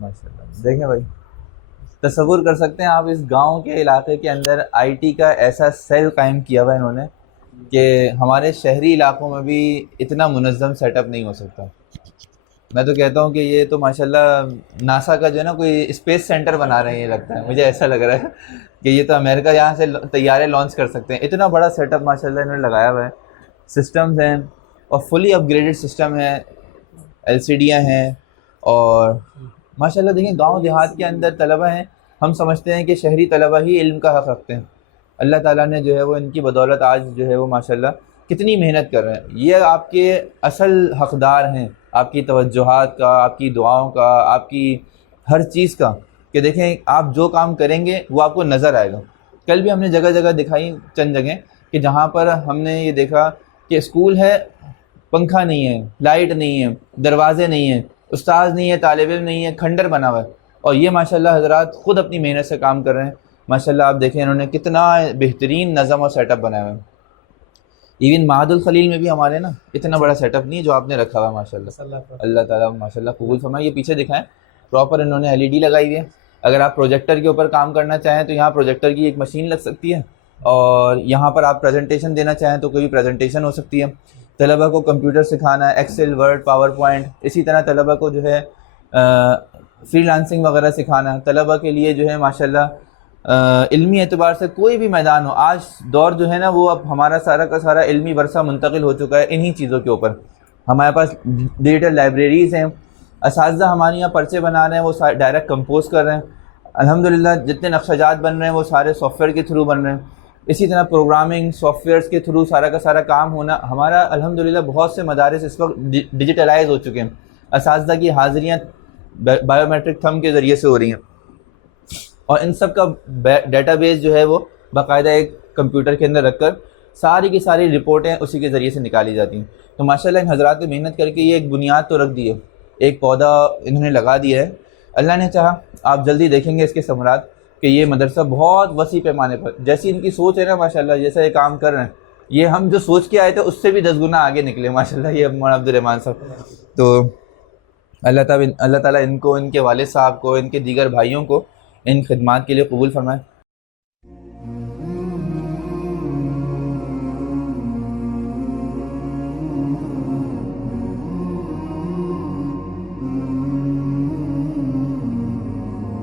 माशाल्लाह। देखें भाई, तसव्वुर कर सकते हैं आप, इस गांव के इलाके के अंदर आईटी का ऐसा सेल कायम किया हुआ है इन्होंने कि हमारे शहरी इलाकों में भी इतना मुनज़्ज़म सेटअप नहीं हो सकता। मैं तो कहता हूँ कि ये तो माशाल्लाह नासा का जो है ना कोई स्पेस सेंटर बना रहे हैं, ये लगता है मुझे, ऐसा लग रहा है कि ये तो अमेरिका यहाँ से तैयारे लॉन्च कर सकते हैं, इतना बड़ा सेटअप माशाल्लाह इन्होंने लगाया हुआ है। सिस्टम्स हैं और फुली अपग्रेडेड सिस्टम है, एलसीडियाँ हैं। और माशाल्लाह देखिए गांव देहात के अंदर तलबा हैं, हम समझते हैं कि शहरी तलबा ही इल्म का हक़ रखते हैं। अल्लाह ताला ने जो है वो इनकी बदौलत आज जो है वो माशाल्लाह कितनी मेहनत कर रहे हैं। ये आपके असल हक़दार हैं, आपकी तवज्जुहात का, आपकी दुआओं का, आपकी हर चीज़ का, कि देखें आप जो काम करेंगे वो आपको नज़र आएगा। कल भी हमने जगह जगह दिखाई, चंद जगह, कि जहाँ पर हमने ये देखा कि स्कूल है, पंखा नहीं है, लाइट नहीं है, दरवाजे नहीं हैं, उस्ताद नहीं है, तालिब इल्म नहीं है, खंडर बना हुआ है। और ये माशाल्लाह हज़रात ख़ुद अपनी मेहनत से काम कर रहे हैं। माशाल्लाह आप देखें इन्होंने कितना बेहतरीन नज़म और सेटअप बनाया हुआ है। इवन महादुल खलील में भी हमारे ना इतना बड़ा सेटअप नहीं है जो आपने रखा हुआ माशाल्लाह। अल्लाह ताला माशाल्लाह कबूल फरमाए। ये पीछे दिखाएं, प्रॉपर इन्होंने एलईडी लगाई हुई है। अगर आप प्रोजेक्टर के ऊपर काम करना चाहें तो यहाँ प्रोजेक्टर की एक मशीन लग सकती है, और यहाँ पर आप प्रेजेंटेशन देना चाहें तो कोई भी प्रेजेंटेशन हो सकती है। तलबा को कंप्यूटर सिखाना है, एक्सेल, वर्ड, पावर पॉइंट, इसी तरह तलबा को जो है फ्रीलांसिंग वगैरह सिखाना है। तलबा के लिए जो है माशाल्लाह इल्मी एतबार से कोई भी मैदान हो, आज दौर जो है ना वो अब हमारा सारा का सारा इल्मी वर्सा मुंतकिल हो चुका है इन्हीं चीज़ों के ऊपर। हमारे पास डिजिटल लाइब्रेरीज़ हैं, असातिज़ा हमारे यहाँ पर्चे बना रहे हैं वो डायरेक्ट कंपोज कर रहे हैं। अल्हम्दुलिल्लाह जितने नक्शजात बन रहे हैं वो सारे सॉफ्टवेयर के थ्रू बन रहे हैं। इसी तरह प्रोग्रामिंग सॉफ्टवेयर्स के थ्रू सारा का सारा काम होना हमारा, अल्हम्दुलिल्लाह बहुत से मदारिस इस वक्त डिजिटलाइज हो चुके हैं। असातिज़ा की हाज़िरियाँ बायोमेट्रिक थंब के ज़रिए से हो रही हैं, और इन सब का डेटाबेस जो है वो बाकायदा एक कंप्यूटर के अंदर रखकर सारी की सारी रिपोर्टें उसी के ज़रिए से निकाली जाती हैं। तो माशाल्लाह इन हज़रात ने मेहनत करके ये एक बुनियाद तो रख दी है, एक पौधा इन्होंने लगा दिया है। अल्लाह ने चाहा आप जल्दी देखेंगे इसके समरात कि ये मदरसा बहुत वसी पैमाने पर, जैसी इनकी सोच है ना माशाल्लाह, जैसा ये काम कर रहे हैं, ये हम जो सोच के आए थे उससे भी 10 गुना आगे निकले माशाल्लाह ये मौलाना अब्दुर्रहमान साहब। तो अल्लाह ताला इनको, इनके वालिद साहब को, इनके दीगर भाइयों को इन खिदमात के लिए कबूल फरमाए।